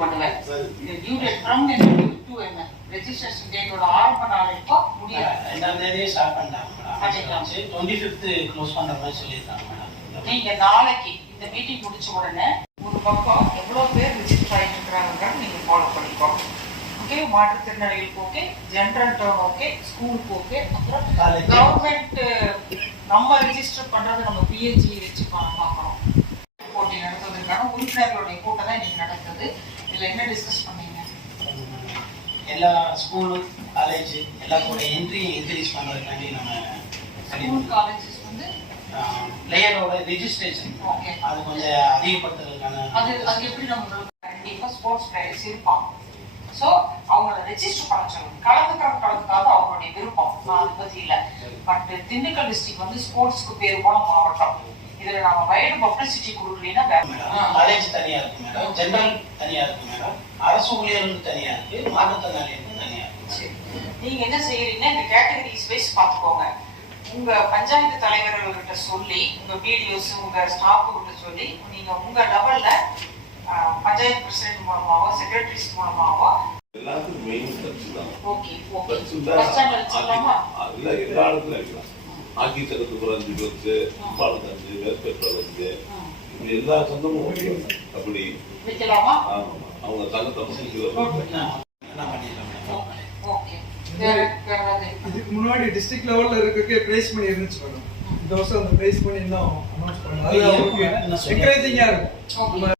பண்ணுவேன். இந்த due date from to என்ன ரெஜிஸ்ட்ரேஷன் டேட்டோட ஆரம்ப நாள் இப்போ முடியாது. 2ஆம் தேதியே ஸ்டார்ட் பண்ணிட்டாங்க மேடம். 25th க்ளோஸ் பண்ற மாதிரி சொல்லிருக்காங்க மேடம். நீங்க நாளைக்கு இந்த மீட்டிங் முடிச்ச உடனே ஒரு பக்கம் எவ்வளவு பேர் ரிஜிஸ்டர் ஆயிட்டு இருக்காங்க நீங்க ஃபாலோ பண்ணிக்கோங்க. ஓகே, மாற்றுத்திறனாளிகளுக்கு ஓகே, ஜென்ரல் டர்ன் ஓகே, ஸ்கூலுக்கு ஓகே, அப்புறம் கவர்மெண்ட் நம்ம ரிஜிஸ்டர் பண்றது நம்ம பிஹெச்சி வச்சு பார்க்கணும். போட்டி நடத்துவதற்கான உறுப்பினர்களுடைய கூட்டம் தான் இன்னைக்கு நடக்குது. இதுல என்ன டிஸ்கஸ் பண்ணீங்க? எல்லா ஸ்கூலு காலேஜ் எல்லா கூட என்ட்ரி இன்க்ரீஸ் பண்ணுறதுக்காண்டி நம்ம ஸ்கூல் காலேஜஸ் வந்து பிளேயரோட ரெஜிஸ்ட்ரேஷன் அது கொஞ்சம் அதிகப்படுத்துறதுக்கான அது எப்படி நம்ம கண்டிப்பாக ஸ்போர்ட்ஸ் பிளேயர்ஸ் இருப்பாங்க. ஸோ அவங்கள ரெஜிஸ்டர் பண்ண சொல்லணும். கலந்துக்காத அவங்களுடைய விருப்பம், நான் அதை பற்றி இல்லை. பட் திண்டுக்கல் டிஸ்ட்ரிக்ட் வந்து ஸ்போர்ட்ஸ்க்கு பேர் போன மாவட்டம். இதுல நம்ம வைடு பப்ளிசிட்டி கொடுக்கலன்னா காலேஜ் தனியா இருக்கு மேடம், ஜெனரல் தனியா இருக்கு மேடம், அரசு ஊழியர்களுக்கு தனியா இருக்கு, மாற்றுத்திறனாளிகளுக்கு தனியா இருக்கு. நீங்க என்ன செய்யறீங்கன்னா இந்த கேட்டகரிஸ் வைஸ் பார்த்துக்கோங்க. உங்க பஞ்சாயத்து தலைவர்கள்கிட்ட சொல்லி, உங்க பிடிஓஸ் உங்க ஸ்டாஃப் கிட்ட சொல்லி, நீங்க உங்க லெவல்ல பஞ்சாயத்து பிரசிடென்ட் மூலமாவோ செக்ரட்டரிஸ் மூலமாவோ எல்லாத்துக்கும் மெயின் டச் தான். ஓகே ஓகே, பஸ் ஸ்டாண்ட்ல வச்சிடலாமா? இல்ல, எல்லா இடத்துல இருக்கலாம். ஆக்கி சங்கத்துக்கு ஒரு 5 பேருக்கு, பாலத்து 5 பேர், பெட்ரோல் 5, இப்படி எல்லா சங்கமும் அப்படி வைக்கலாமா? அவங்க சங்கத்தை இதுக்கு முன்னாடி டிஸ்ட்ரிக்ட் லெவல்ல இருக்க பிரைஸ் மணி இருந்துச்சு மேடம். இந்த வருஷம் அந்த பிரைஸ் மணி இன்னும் அனௌன்ஸ் பண்ணல. அது அவங்களுக்கு என்கரேஜிங்கா இருக்கும்.